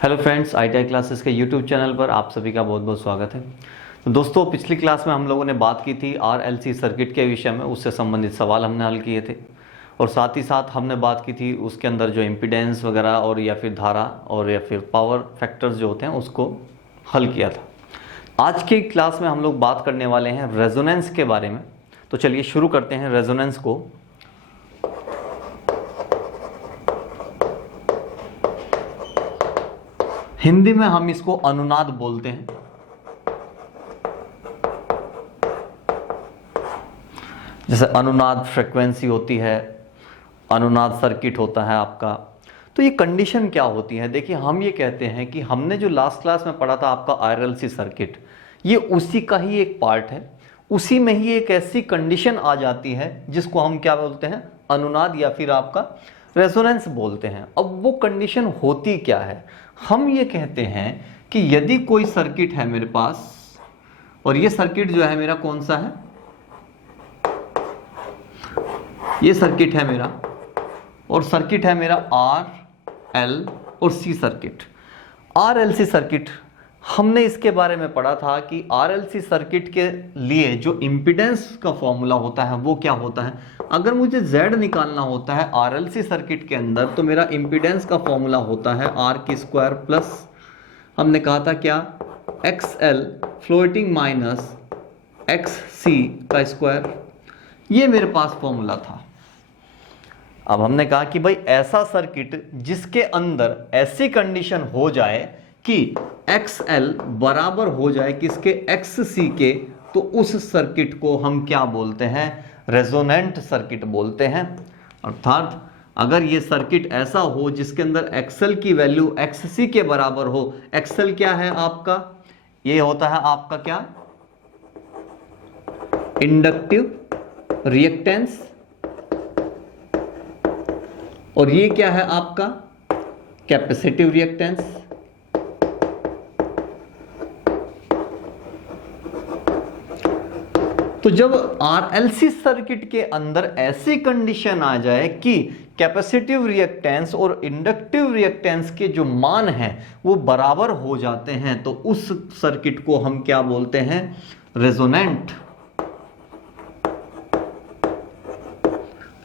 Hello friends, ITI classes के YouTube channel पर आप सभी का बहुत बहुत स्वागत है। तो दोस्तों, पिछली क्लास में हम लोगों ने बात की थी RLC सर्किट के विषय में, उससे संबंधित सवाल हमने हल किए थे और साथ ही साथ हमने बात की थी उसके अंदर जो इम्पीडेंस वगैरह और या फिर धारा और या फिर पावर फैक्टर्स जो होते हैं उसको हल किया था। आज की क्लास में हम लोग बात करने वाले हैं रेजोनेंस के बारे में। तो चलिए शुरू करते हैं रेजोनेंस को। हिंदी में हम इसको अनुनाद बोलते हैं। जैसे अनुनाद फ्रीक्वेंसी होती है, अनुनाद सर्किट होता है आपका। तो ये कंडीशन क्या होती है? देखिए, हम ये कहते हैं कि हमने जो लास्ट क्लास में पढ़ा था आपका RLC सर्किट, ये उसी का ही एक पार्ट है। उसी में ही एक ऐसी कंडीशन आ जाती है जिसको हम क्या बोलते हैं? अनुनाद या फिर आपका रेजोनेंस बोलते हैं। अब वो कंडीशन होती क्या है? हम ये कहते हैं कि यदि कोई सर्किट है मेरे पास, और ये सर्किट जो है मेरा कौन सा है? ये सर्किट है मेरा, और सर्किट है मेरा RL और C सर्किट। RLC सर्किट हमने इसके बारे में पढ़ा था कि RLC सर्किट के लिए जो इम्पीडेंस का फॉर्मूला होता है वो क्या होता है। अगर मुझे Z निकालना होता है RLC सर्किट के अंदर, तो मेरा इम्पीडेंस का फॉर्मूला होता है R² प्लस, हमने कहा था क्या, XL फ्लोटिंग माइनस XC का स्क्वायर। ये मेरे पास फॉर्मूला था। अब हमने कहा कि भाई ऐसा सर्किट जिसके अंदर ऐसी कंडीशन हो जाए कि XL बराबर हो जाए किसके? XC के, तो उस सर्किट को हम क्या बोलते हैं? रेजोनेंट सर्किट बोलते हैं। अर्थात अगर ये सर्किट ऐसा हो जिसके अंदर XL की वैल्यू XC के बराबर हो। XL क्या है आपका? ये होता है आपका क्या? Inductive reactance. और ये क्या है आपका? Capacitive reactance. तो जब RLC सर्किट के अंदर ऐसी कंडीशन आ जाए कि कैपेसिटिव रिएक्टेंस और इंडक्टिव रिएक्टेंस के जो मान हैं वो बराबर हो जाते हैं, तो उस सर्किट को हम क्या बोलते हैं?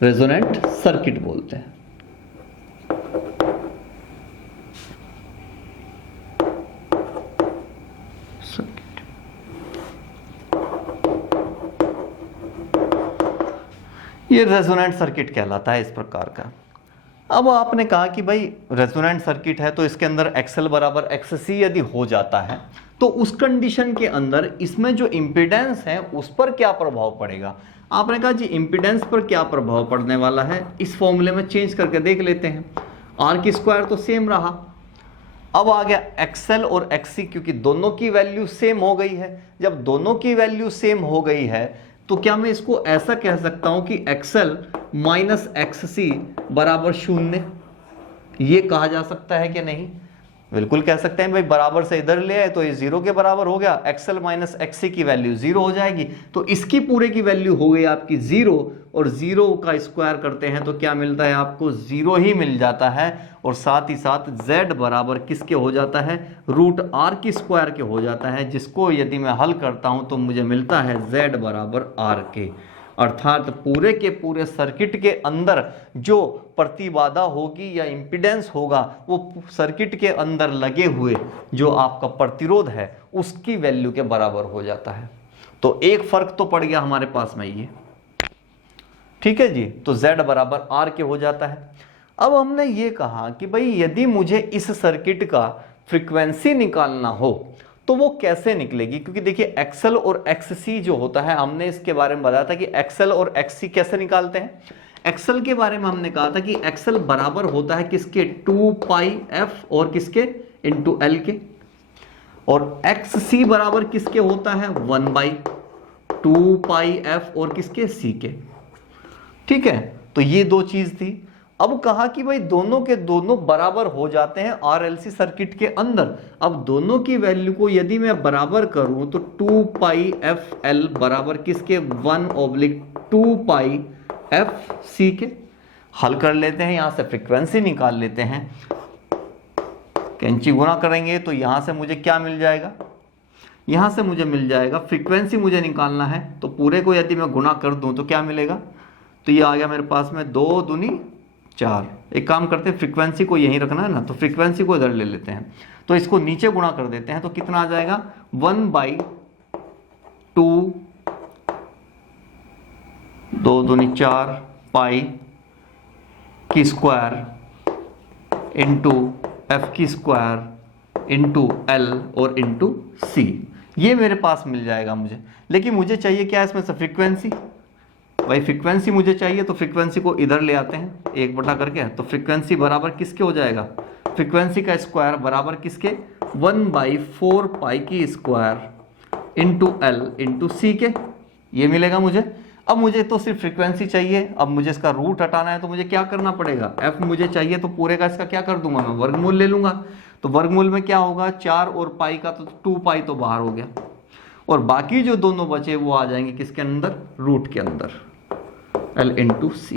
रेजोनेंट सर्किट बोलते हैं। ये रेजोनेंट सर्किट कहलाता है इस प्रकार का। अब आपने कहा कि भाई रेजोनेंट सर्किट है तो इसके अंदर XL बराबर XC यदि हो जाता है, तो उस कंडीशन के अंदर इसमें जो इम्पीडेंस है उस पर क्या प्रभाव पड़ेगा? आपने कहा जी इम्पीडेंस पर क्या प्रभाव पड़ने वाला है, इस फॉर्मूले में चेंज करके देख लेते हैं। R² तो सेम रहा, अब आ गया XL और XC, क्योंकि दोनों की वैल्यू सेम हो गई है। जब दोनों की वैल्यू सेम हो गई है तो क्या मैं इसको ऐसा कह सकता हूं कि XL माइनस XC बराबर 0? ये कहा जा सकता है कि नहीं? बिल्कुल कह सकते हैं भाई, बराबर से इधर ले आए तो ये 0 के बराबर हो गया। XL माइनस XC की वैल्यू 0 हो जाएगी, तो इसकी पूरे की वैल्यू हो गई आपकी 0, और 0 का स्क्वायर करते हैं तो क्या मिलता है आपको? 0 ही मिल जाता है। और साथ ही साथ Z बराबर किसके हो जाता है? √R² के हो जाता है, जिसको यदि मैं हल करता हूं तो मुझे मिलता है Z बराबर R के। अर्थात पूरे के पूरे सर्किट के अंदर जो प्रतिबाधा होगी या इम्पीडेंस होगा वो सर्किट के अंदर लगे हुए जो आपका प्रतिरोध है उसकी वैल्यू के बराबर हो जाता है। तो एक फर्क तो पड़ गया हमारे पास में ये, ठीक है जी। तो Z बराबर R के हो जाता है। अब हमने ये कहा कि भाई यदि मुझे इस सर्किट का फ्रीक्वेंसी निकालना हो तो वो कैसे निकलेगी? क्योंकि देखिए XL और XC जो होता है, हमने इसके बारे में बताया था कि XL और XC कैसे निकालते हैं। XL के बारे में हमने कहा था कि XL बराबर होता है किसके? 2πf और किसके? इंटू L के। और XC बराबर किसके होता है? 1/2πf और किसके? C के। ठीक है, तो ये दो चीज थी। अब कहा कि भाई दोनों के दोनों बराबर हो जाते हैं RLC सर्किट के अंदर। अब दोनों की वैल्यू को यदि मैं बराबर करूं तो 2πfL बराबर किसके? 1/2πfC के। हल कर लेते हैं, यहां से फ्रीक्वेंसी निकाल लेते हैं। कैंची गुना करेंगे तो यहाँ से मुझे क्या मिल जाएगा, यहाँ से मुझे मिल जाएगा फ्रीक्वेंसी मुझे निकालना है, तो पूरे को यदि मैं गुना कर दूँ तो क्या मिलेगा, तो ये आ गया मेरे पास में 2 दूनी 4। एक काम करते हैं, फ्रीक्वेंसी को यहीं रखना है ना, तो फ्रीक्वेंसी को इधर ले लेते हैं, तो इसको नीचे गुणा कर देते हैं, तो कितना आ जाएगा 1/2 2 दूनी 4 पाई की स्क्वायर इंटू एफ की स्क्वायर इंटू एल और इंटू सी, ये मेरे पास मिल जाएगा मुझे। लेकिन मुझे चाहिए क्या इसमें से, फ्रीक्वेंसी। भाई फ्रीक्वेंसी मुझे चाहिए, तो फ्रीक्वेंसी को इधर ले आते हैं 1 करके, तो फ्रीक्वेंसी बराबर किसके हो जाएगा, फ्रीक्वेंसी का स्क्वायर बराबर किसके 1/4 पाई की स्क्वायर इंटू एल इंटू सी के, ये मिलेगा मुझे। अब मुझे तो सिर्फ फ्रीक्वेंसी चाहिए, अब मुझे इसका रूट हटाना है, तो मुझे क्या करना पड़ेगा, एफ मुझे चाहिए तो पूरे का इसका क्या कर दूंगा मैं, वर्गमूल ले लूंगा। तो वर्गमूल में क्या होगा 4 और पाई का, तो 2 पाई तो बाहर हो गया, और बाकी जो दोनों बचे वो आ जाएंगे किसके अंदर, रूट के अंदर, एल इंटू सी।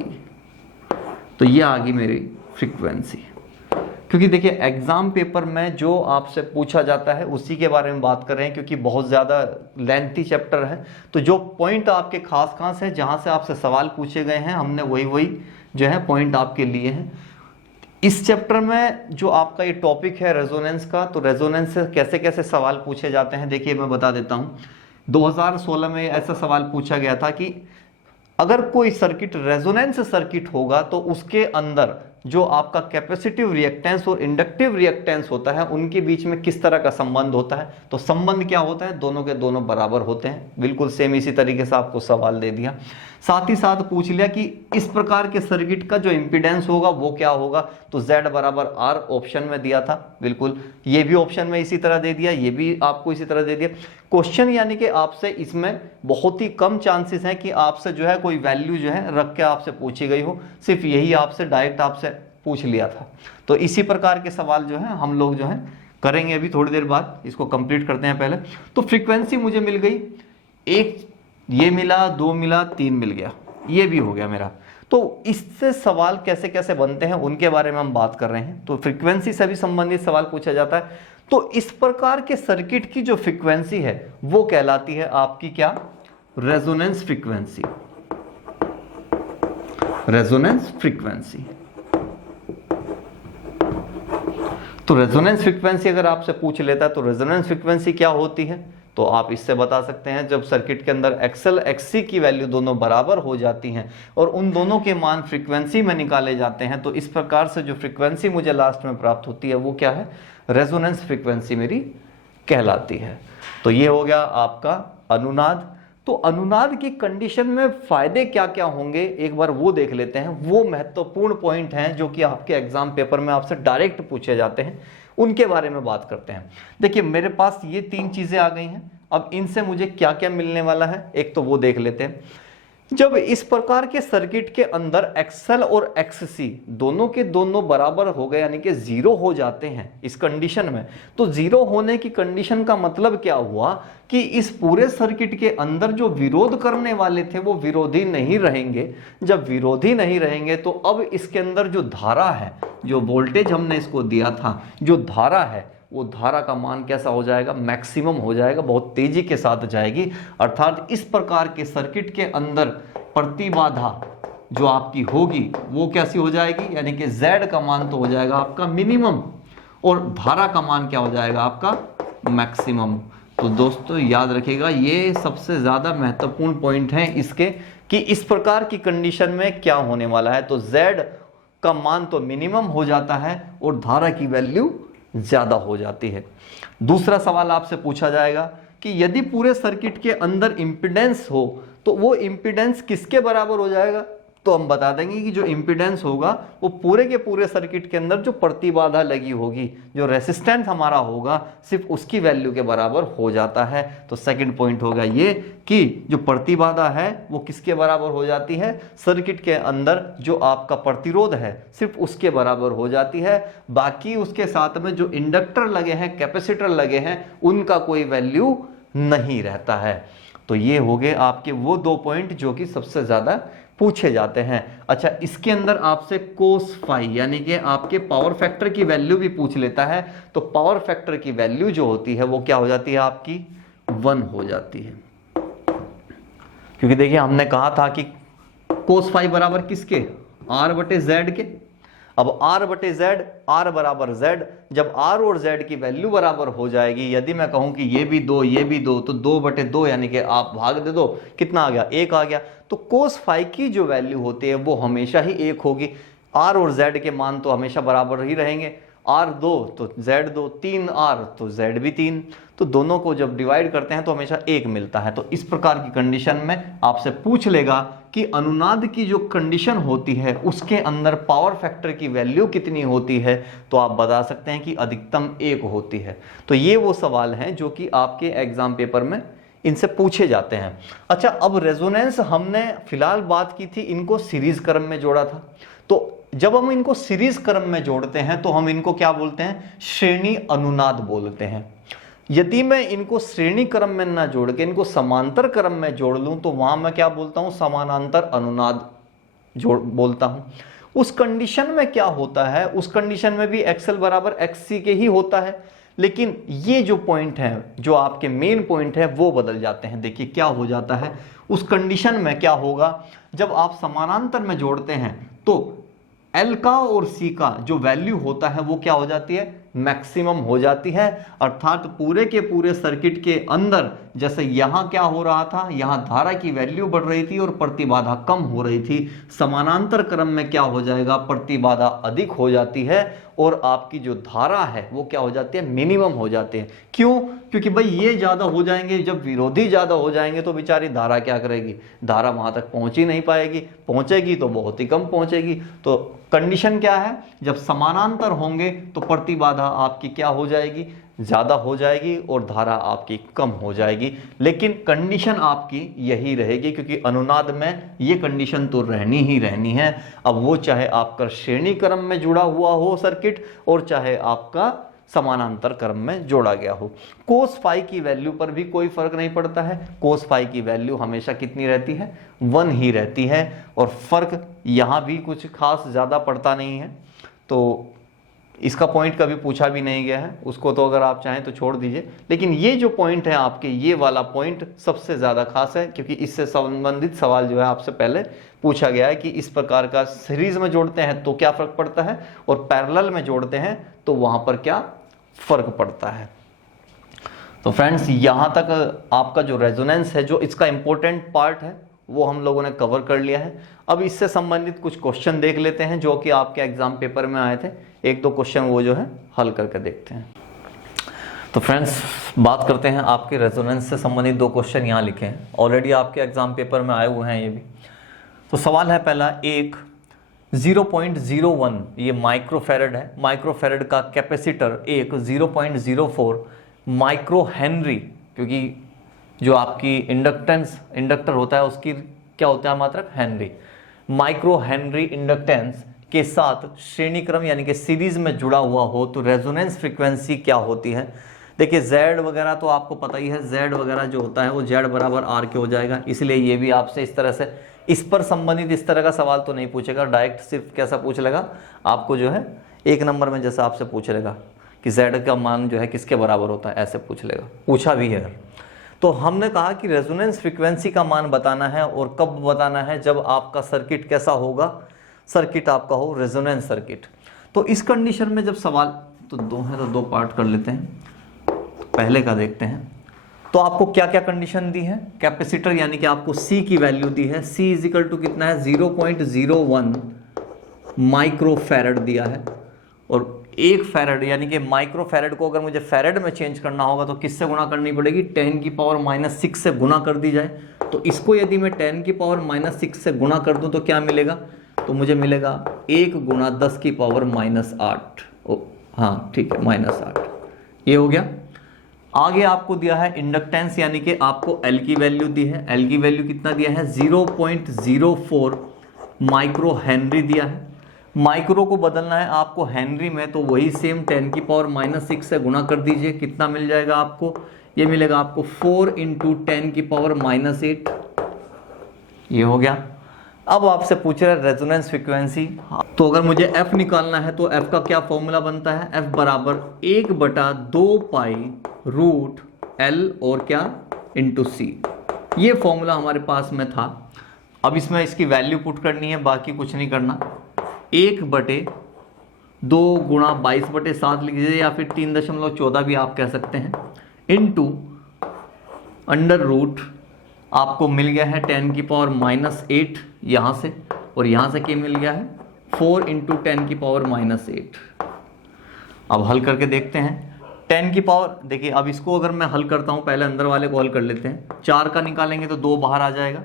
तो ये आ गई मेरी फ्रीक्वेंसी। क्योंकि देखिए एग्जाम पेपर में जो आपसे पूछा जाता है उसी के बारे में बात कर रहे हैं, क्योंकि बहुत ज़्यादा लेंथी चैप्टर है, तो जो पॉइंट आपके खास खास है जहाँ से आपसे सवाल पूछे गए हैं हमने वही जो है पॉइंट आपके लिए हैं। इस चैप्टर में जो आपका ये टॉपिक है रेजोनेंस का, तो रेजोनेंस से कैसे कैसे सवाल पूछे जाते हैं देखिए मैं बता देता हूँ। 2016 में ऐसा सवाल पूछा गया था कि अगर कोई सर्किट रेजोनेंस सर्किट होगा तो उसके अंदर जो आपका कैपेसिटिव रिएक्टेंस और इंडक्टिव रिएक्टेंस होता है उनके बीच में किस तरह का संबंध होता है। तो संबंध क्या होता है, दोनों के दोनों बराबर होते हैं, बिल्कुल सेम इसी तरीके से आपको सवाल दे दिया। साथ ही साथ पूछ लिया कि इस प्रकार के सर्किट का जो इंपीडेंस होगा वो क्या होगा, तो Z बराबर R ऑप्शन में दिया था, बिल्कुल ये भी ऑप्शन में इसी तरह दे दिया, ये भी आपको इसी तरह दे दिया। क्वेश्चन यानी कि आपसे इसमें बहुत ही कम चांसेस हैं कि आपसे जो है कोई वैल्यू जो है रख के आपसे पूछी गई हो, सिर्फ यही आपसे डायरेक्ट आपसे पूछ लिया था। तो इसी प्रकार के सवाल जो है हम लोग जो है करेंगे अभी थोड़ी देर बाद, इसको कंप्लीट करते हैं पहले। तो फ्रीक्वेंसी मुझे मिल गई, एक ये मिला, 2 मिला, 3 मिल गया, ये भी हो गया मेरा। तो इससे सवाल कैसे कैसे बनते हैं उनके बारे में हम बात कर रहे हैं। तो फ्रीक्वेंसी से भी संबंधित सवाल पूछा जाता है। तो इस प्रकार के सर्किट की जो फ्रीक्वेंसी है वो कहलाती है आपकी क्या, रेजोनेंस फ्रीक्वेंसी। Resonance frequency. तो रेजोनेंस फ्रीक्वेंसी अगर आपसे पूछ लेता है तो रेजोनेंस फ्रीक्वेंसी क्या होती है, तो आप इससे बता सकते हैं जब सर्किट के अंदर एक्सएल एक्ससी की वैल्यू दोनों बराबर हो जाती हैं और उन दोनों के मान फ्रीक्वेंसी में निकाले जाते हैं, तो इस प्रकार से जो फ्रीक्वेंसी मुझे लास्ट में प्राप्त होती है वो क्या है, रेजोनेंस फ्रीक्वेंसी मेरी कहलाती है। तो ये हो गया आपका अनुनाद। तो अनुनाद की कंडीशन में फायदे क्या क्या होंगे एक बार वो देख लेते हैं। वो महत्वपूर्ण पॉइंट हैं जो कि आपके एग्जाम पेपर में आपसे डायरेक्ट पूछे जाते हैं, उनके बारे में बात करते हैं। देखिए मेरे पास ये 3 चीजें आ गई हैं, अब इनसे मुझे क्या क्या मिलने वाला है एक तो वो देख लेते हैं। जब इस प्रकार के सर्किट के अंदर एक्सएल और एक्ससी दोनों के दोनों बराबर हो गए यानी कि 0 हो जाते हैं इस कंडीशन में, तो 0 होने की कंडीशन का मतलब क्या हुआ कि इस पूरे सर्किट के अंदर जो विरोध करने वाले थे वो विरोधी नहीं रहेंगे। जब विरोधी नहीं रहेंगे तो अब इसके अंदर जो धारा है, जो वोल्टेज हमने इसको दिया था, जो धारा है वो धारा का मान कैसा हो जाएगा, मैक्सिमम हो जाएगा, बहुत तेजी के साथ जाएगी। अर्थात इस प्रकार के सर्किट के अंदर प्रतिबाधा जो आपकी होगी वो कैसी हो जाएगी, यानी कि Z का मान तो हो जाएगा आपका मिनिमम और धारा का मान क्या हो जाएगा आपका मैक्सिमम। तो दोस्तों याद रखिएगा ये सबसे ज्यादा महत्वपूर्ण पॉइंट है इसके कि इस प्रकार की कंडीशन में क्या होने वाला है। तो Z का मान तो मिनिमम हो जाता है और धारा की वैल्यू ज्यादा हो जाती है। दूसरा सवाल आपसे पूछा जाएगा कि यदि पूरे सर्किट के अंदर इंपीडेंस हो तो वो इंपीडेंस किसके बराबर हो जाएगा, तो हम बता देंगे कि जो इंपीडेंस होगा वो पूरे के पूरे सर्किट के अंदर जो प्रतिबाधा लगी होगी, जो रेसिस्टेंस हमारा होगा, सिर्फ उसकी वैल्यू के बराबर हो जाता है। तो सेकंड पॉइंट होगा ये कि जो प्रतिबाधा है वो किसके बराबर हो जाती है, सर्किट के अंदर जो आपका प्रतिरोध है सिर्फ उसके बराबर हो जाती है। बाकी उसके साथ में जो इंडक्टर लगे हैं, कैपेसिटर लगे हैं, उनका कोई वैल्यू नहीं रहता है। तो ये हो गए आपके वो 2 पॉइंट जो कि सबसे ज्यादा पूछे जाते हैं। अच्छा, इसके अंदर आपसे कोस फाई यानी कि आपके पावर फैक्टर की वैल्यू भी पूछ लेता है, तो पावर फैक्टर की वैल्यू जो होती है वो क्या हो जाती है आपकी 1 हो जाती है। क्योंकि देखिए हमने कहा था कि कोस फाई बराबर किसके, आर बटे जेड के। अब आर बटे जेड, आर बराबर जेड, जब आर और जेड की वैल्यू बराबर हो जाएगी, यदि मैं कहूं कि ये भी दो ये भी दो, तो 2/2 यानी कि आप भाग दे दो, कितना आ गया 1 आ गया। तो कोस फाई की जो वैल्यू होती है वो हमेशा ही 1 होगी। आर और जेड के मान तो हमेशा बराबर ही रहेंगे, आर 2 तो जेड 2, 3 आर तो जेड भी 3, तो दोनों को जब डिवाइड करते हैं तो हमेशा 1 मिलता है। तो इस प्रकार की कंडीशन में आपसे पूछ लेगा कि अनुनाद की जो कंडीशन होती है उसके अंदर पावर फैक्टर की वैल्यू कितनी होती है, तो आप बता सकते हैं कि अधिकतम 1 होती है। तो ये वो सवाल हैं जो कि आपके एग्जाम पेपर में इनसे पूछे जाते हैं। अच्छा, अब रेजोनेंस हमने फिलहाल बात की थी, इनको सीरीज क्रम में जोड़ा था। तो जब हम इनको सीरीज क्रम में जोड़ते हैं तो हम इनको क्या बोलते हैं, श्रेणी अनुनाद बोलते हैं। यदि मैं इनको श्रेणी क्रम में ना जोड़ के इनको समांतर क्रम में जोड़ लूं तो वहां मैं क्या बोलता हूं, समानांतर अनुनाद जोड़ बोलता हूं। उस कंडीशन में क्या होता है, उस कंडीशन में भी एक्सएल बराबर एक्ससी के ही होता है, लेकिन ये जो पॉइंट है, जो आपके मेन पॉइंट है, वो बदल जाते हैं। देखिए क्या हो जाता है उस कंडीशन में, क्या होगा जब आप समानांतर में जोड़ते हैं तो एल का और सी का जो वैल्यू होता है वो क्या हो जाती है, मैक्सिमम हो जाती है। अर्थात पूरे के पूरे सर्किट के अंदर जैसे यहां क्या हो रहा था, यहां धारा की वैल्यू बढ़ रही थी और प्रतिबाधा कम हो रही थी, समानांतर क्रम में क्या हो जाएगा, प्रतिबाधा अधिक हो जाती है और आपकी जो धारा है वो क्या हो जाती है, मिनिमम हो जाते हैं। क्यों? क्योंकि भाई ये ज्यादा हो जाएंगे, जब विरोधी ज्यादा हो जाएंगे तो बेचारी धारा क्या करेगी, धारा वहां तक पहुंच ही नहीं पाएगी, पहुंचेगी तो बहुत ही कम पहुंचेगी। तो कंडीशन क्या है, जब समानांतर होंगे तो प्रतिबाधा आपकी क्या हो जाएगी, ज्यादा हो जाएगी और धारा आपकी कम हो जाएगी। लेकिन कंडीशन आपकी यही रहेगी क्योंकि अनुनाद में ये कंडीशन तो रहनी ही रहनी है। अब वो चाहे आपका श्रेणी क्रम में जुड़ा हुआ हो सर्किट और चाहे आपका समानांतर क्रम में जोड़ा गया हो। कोस फाई की वैल्यू पर भी कोई फर्क नहीं पड़ता है, कोस फाई की वैल्यू हमेशा कितनी रहती है, 1 ही रहती है और फर्क यहां भी कुछ खास ज्यादा पड़ता नहीं है। तो इसका पॉइंट कभी पूछा भी नहीं गया है, उसको तो अगर आप चाहें तो छोड़ दीजिए। लेकिन ये जो पॉइंट है आपके, ये वाला पॉइंट सबसे ज्यादा खास है क्योंकि इससे संबंधित सवाल जो है आपसे पहले पूछा गया है कि इस प्रकार का सीरीज में जोड़ते हैं तो क्या फर्क पड़ता है और पैरेलल में जोड़ते हैं तो वहां पर क्या फर्क पड़ता है। तो फ्रेंड्स, यहां तक आपका जो रेजोनेंस है, जो इसका इंपॉर्टेंट पार्ट है, वो हम लोगों ने कवर कर लिया है। अब इससे संबंधित कुछ क्वेश्चन देख लेते हैं जो कि आपके एग्जाम पेपर में आए थे। 1-2 क्वेश्चन वो जो है हल करके देखते हैं। तो फ्रेंड्स, बात करते हैं आपके रेजोनेंस से संबंधित 2 क्वेश्चन यहाँ लिखे हैं, ऑलरेडी आपके एग्जाम पेपर में आए हुए हैं ये भी। तो सवाल है पहला, एक 0.01 ये माइक्रोफेरेड है, माइक्रोफेरेड का कैपेसिटर एक 0.04 माइक्रो हेनरी, क्योंकि जो आपकी इंडक्टर होता है उसकी क्या होता है मात्रक, हेनरी, माइक्रो हेनरी इंडक्टेंस के साथ श्रेणी क्रम यानी कि सीरीज में जुड़ा हुआ हो तो रेजोनेंस फ्रीक्वेंसी क्या होती है। देखिए Z वगैरह तो आपको पता ही है, Z वगैरह जो होता है वो Z बराबर R के हो जाएगा, इसलिए ये भी आपसे इस तरह से इस पर संबंधित इस तरह का सवाल तो नहीं पूछेगा, डायरेक्ट सिर्फ कैसा पूछ लेगा आपको, जो है 1 नंबर में जैसा आपसे पूछ लेगा कि Z का मान जो है किसके बराबर होता है, ऐसे पूछ लेगा, पूछा भी है। तो हमने कहा कि रेजोनेंस फ्रीक्वेंसी का मान बताना है और कब बताना है, जब आपका सर्किट कैसा होगा, सर्किट आपका हो रेजोनेंस सर्किट। तो इस कंडीशन में जब सवाल तो 2 है तो 2 पार्ट कर लेते हैं। तो पहले का देखते हैं, तो आपको क्या क्या कंडीशन दी है, कैपेसिटर यानी कि आपको C की वैल्यू दी है, C इजिकल टू कितना है 0.01 माइक्रोफैरड दिया है और 1 फैरड यानी कि माइक्रोफैरड को अगर मुझे फैरड में चेंज करना होगा तो किससे गुणा करनी पड़ेगी, 10⁻⁻6 से गुणा कर दी जाए। तो इसको यदि मैं 10⁻⁻6 से गुणा कर दूं तो क्या मिलेगा, तो मुझे मिलेगा 1 × 10⁻⁸। हाँ ठीक है, -8, ये हो गया। आगे आपको दिया है इंडक्टेंस यानी कि आपको L की वैल्यू दी है, L की वैल्यू कितना दिया है 0.04 माइक्रो हेनरी दिया है। माइक्रो को बदलना है आपको हेनरी में, तो वही सेम 10⁻⁻6 से गुणा कर दीजिए, कितना मिल जाएगा आपको, ये मिलेगा आपको 4 × 10⁻⁸, ये हो गया। अब आपसे पूछ रहा है रेजोनेंस फ्रीक्वेंसी, तो अगर मुझे f निकालना है तो f का क्या फॉर्मूला बनता है, f बराबर 1/2 पाई रूट l और क्या इंटू c। ये फॉर्मूला हमारे पास में था। अब इसमें इसकी वैल्यू पुट करनी है, बाकी कुछ नहीं करना। 1/2 गुणा 22/7 लिख दीजिए या फिर 3.14 भी आप कह सकते हैं, इंटू अंडर रूट आपको मिल गया है 10⁻⁻8 यहाँ से, और यहाँ से क्या मिल गया है 4 × 10⁻⁻8। अब हल करके देखते हैं। 10 की पावर, देखिए अब इसको अगर मैं हल करता हूँ, पहले अंदर वाले को हल कर लेते हैं। 4 का निकालेंगे तो 2 बाहर आ जाएगा,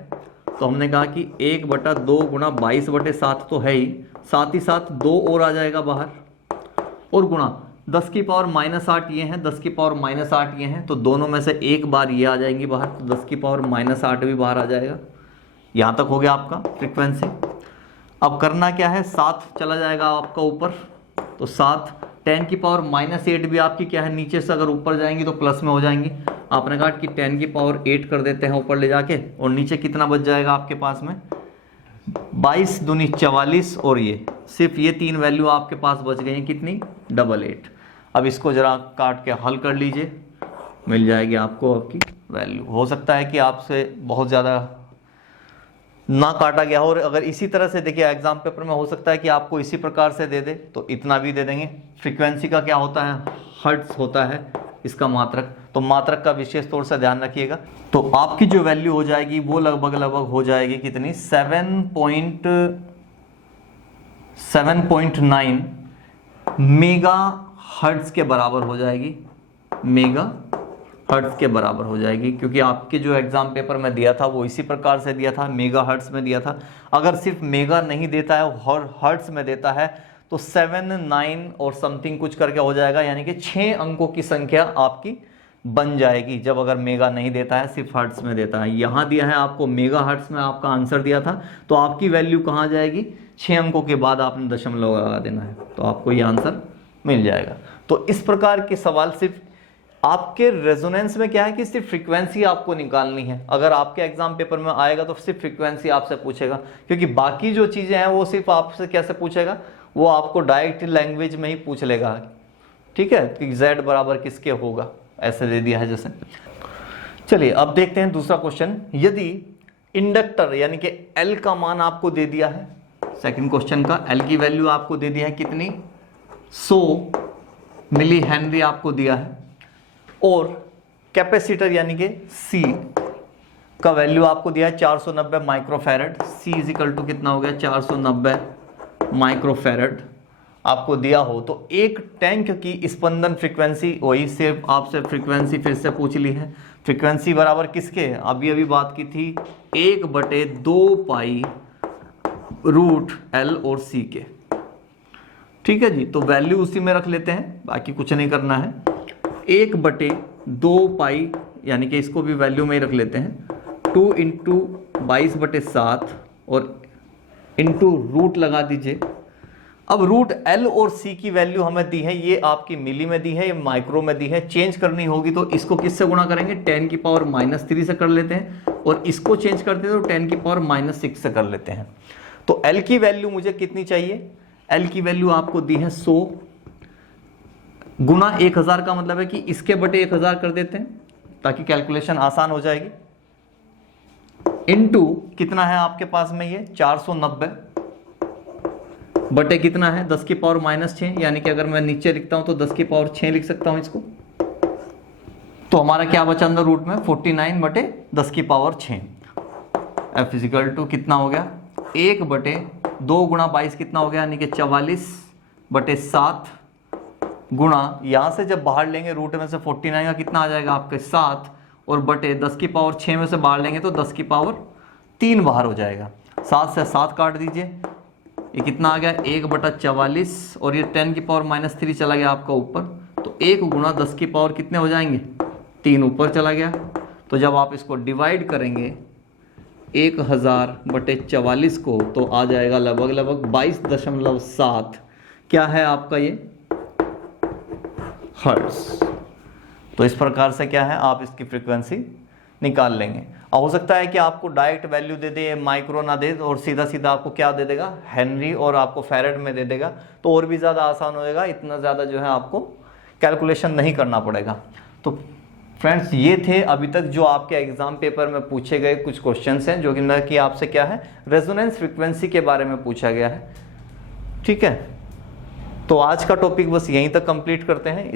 तो हमने कहा कि 1/2 गुणा 22/7 तो है ही, साथ ही साथ 2 और आ जाएगा बाहर, और गुणा 10⁻⁻8 ये हैं, 10⁻⁻8 ये हैं, तो दोनों में से एक बार ये आ जाएंगी बाहर, तो 10⁻⁻8 भी बाहर आ जाएगा। यहाँ तक हो गया आपका फ्रीक्वेंसी। अब करना क्या है, 7 चला जाएगा आपका ऊपर, तो 7 10⁻⁻8 भी आपकी क्या है, नीचे से अगर ऊपर जाएंगी तो प्लस में हो जाएंगी। आपने कहा कि 10⁻8 कर देते हैं ऊपर ले जाके, और नीचे कितना बच जाएगा आपके पास में 22 दूनी 44, और ये सिर्फ ये 3 वैल्यू आपके पास बच गई हैं, कितनी 88। अब इसको ज़रा काट के हल कर लीजिए, मिल जाएगी आपको आपकी वैल्यू। हो सकता है कि आपसे बहुत ज़्यादा ना काटा गया हो, और अगर इसी तरह से देखिए एग्जाम पेपर में हो सकता है कि आपको इसी प्रकार से दे दे, तो इतना भी दे देंगे। फ्रीक्वेंसी का क्या होता है, हर्ट्ज होता है इसका मात्रक, तो मात्रक का विशेष तौर से ध्यान रखिएगा। तो आपकी जो वैल्यू हो जाएगी वो लगभग हो जाएगी कितनी 7.9 मेगा हर्ट्ज के बराबर हो जाएगी, मेगा हर्ट्ज के बराबर हो जाएगी, क्योंकि आपके जो एग्जाम पेपर में दिया था वो इसी प्रकार से दिया था, मेगा हर्ट्ज में दिया था। अगर सिर्फ मेगा नहीं देता है और हर्ट्ज में देता है तो 7, 9 और समथिंग कुछ करके हो जाएगा, यानी कि 6 अंकों की संख्या आपकी बन जाएगी जब अगर मेगा नहीं देता है, सिर्फ हर्ट्ज में देता है। यहाँ दिया है आपको मेगा हर्ट्ज में आपका आंसर दिया था, तो आपकी वैल्यू कहाँ जाएगी, 6 अंकों के बाद आपने दशमलव लगा देना है, तो आपको ये आंसर मिल जाएगा। तो इस प्रकार के सवाल सिर्फ आपके रेजोनेंस में क्या है कि सिर्फ फ्रीक्वेंसी आपको निकालनी है। अगर आपके एग्जाम पेपर में आएगा तो सिर्फ फ्रीक्वेंसी आपसे पूछेगा, क्योंकि बाकी जो चीज़ें हैं वो सिर्फ आपसे कैसे पूछेगा, वो आपको डायरेक्ट लैंग्वेज में ही पूछ लेगा, ठीक है, कि z बराबर किसके होगा, ऐसे दे दिया है जैसे। चलिए अब देखते हैं दूसरा क्वेश्चन। यदि इंडक्टर यानी कि L का मान आपको दे दिया है, सेकंड क्वेश्चन का L की वैल्यू आपको दे दिया है कितनी 100 मिली हेनरी आपको दिया है, और कैपेसिटर यानी कि C का वैल्यू आपको दिया है 490 microfarad. C is equal to कितना हो गया 490 माइक्रोफैरड आपको दिया हो, तो एक टैंक की स्पंदन फ्रीक्वेंसी, वही सिर्फ आपसे फ्रीक्वेंसी फिर से पूछ ली है। फ्रीक्वेंसी बराबर किसके, अभी बात की थी 1/2 पाई रूट L और C के, ठीक है जी। तो वैल्यू उसी में रख लेते हैं, बाकी कुछ नहीं करना है। 1/2 पाई यानी कि इसको भी वैल्यू में ही रख लेते हैं, 2 × 22/7 और इंटू रूट लगा दीजिए। अब रूट L और C की वैल्यू हमें दी है, ये आपकी मिली में दी है, ये माइक्रो में दी है। चेंज करनी होगी तो इसको किससे गुणा करेंगे, 10⁻³ से कर लेते हैं, और इसको चेंज करते हैं तो 10⁻6 से कर लेते हैं। तो L की वैल्यू मुझे कितनी चाहिए, L की वैल्यू आपको दी है 100 गुना 1000 का मतलब है कि इसके बटे 1000 कर देते हैं ताकि कैलकुलेशन आसान हो जाएगी, इनटू कितना है आपके पास में ये 490 बटे कितना है 10⁻⁻6, यानी कि अगर मैं नीचे लिखता हूं तो 10⁻6 लिख सकता हूं इसको। तो हमारा क्या बचा अंदर रूट में 49 बटे 10⁻6। F इजिकल टू कितना हो गया 1/2 गुणा 22 कितना हो गया, यानी कि 44/7 गुणा, यहां से जब बाहर लेंगे रूट में से 49 का कितना आ जाएगा आपके 7, और बटे 10⁻6 में से बाहर लेंगे तो 10⁻3 बाहर हो जाएगा। 7 से 7 काट दीजिए, ये कितना आ गया 1/44, और ये 10⁻³ चला गया आपका ऊपर, तो 1 गुणा 10⁻, कितने हो जाएंगे 3 ऊपर चला गया। तो जब आप इसको डिवाइड करेंगे 1000/44 को, तो आ जाएगा लगभग 22.7 क्या है आपका ये हर्ट्ज। तो इस प्रकार से क्या है आप इसकी फ्रीक्वेंसी निकाल लेंगे। और हो सकता है कि आपको डायरेक्ट वैल्यू दे दे, माइक्रो ना दे, और सीधा सीधा आपको क्या दे देगा, हेनरी और आपको फैरेड में दे देगा, तो और भी ज़्यादा आसान होएगा, इतना ज़्यादा जो है आपको कैलकुलेशन नहीं करना पड़ेगा। तो फ्रेंड्स ये थे अभी तक जो आपके एग्जाम पेपर में पूछे गए कुछ क्वेश्चंस हैं, जो कि आपसे क्या है, रेजोनेंस फ्रीक्वेंसी के बारे में पूछा गया है। ठीक है, तो आज का टॉपिक बस यहीं तक कंप्लीट करते हैं।